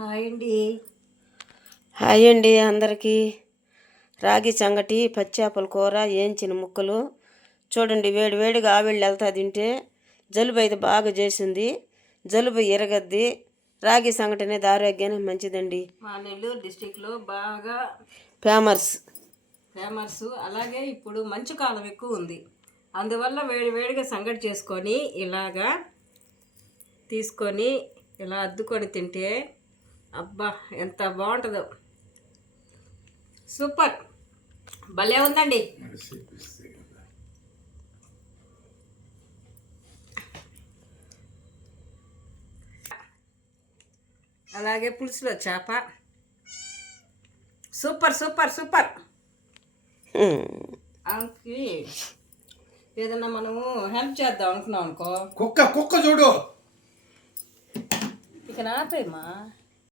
Hi అండి. Hi అండి అందరికీ. రాగి సంగటి, పచ్చేపల కూర, ఏంచిన ముక్కలు. చూడండి, వేడి వేడిగా ఆవిళ్ళు వెళ్తా తింటే జలుబు అయితే బాగా చేసింది. జలుబు ఎరగద్ది. రాగి సంగటి అనేది ఆరోగ్యానికి మంచిదండి. మా నెల్లూరు డిస్టిక్లో బాగా ఫేమస్. అలాగే ఇప్పుడు మంచు కాలం ఎక్కువ ఉంది. అందువల్ల వేడి వేడిగా సంగటి చేసుకొని ఇలాగా తీసుకొని ఇలా అద్దుకొని తింటే అబ్బా ఎంత బాగుంటుందో. సూపర్, భలే ఉందండి. అలాగే పులుసులో చేప, సూపర్ సూపర్ సూపర్. ఆమెకి ఏదన్నా మనము హెల్ప్ చేద్దాం అనుకున్నాం అనుకో, కుక్క చూడు ఇక నాపేమా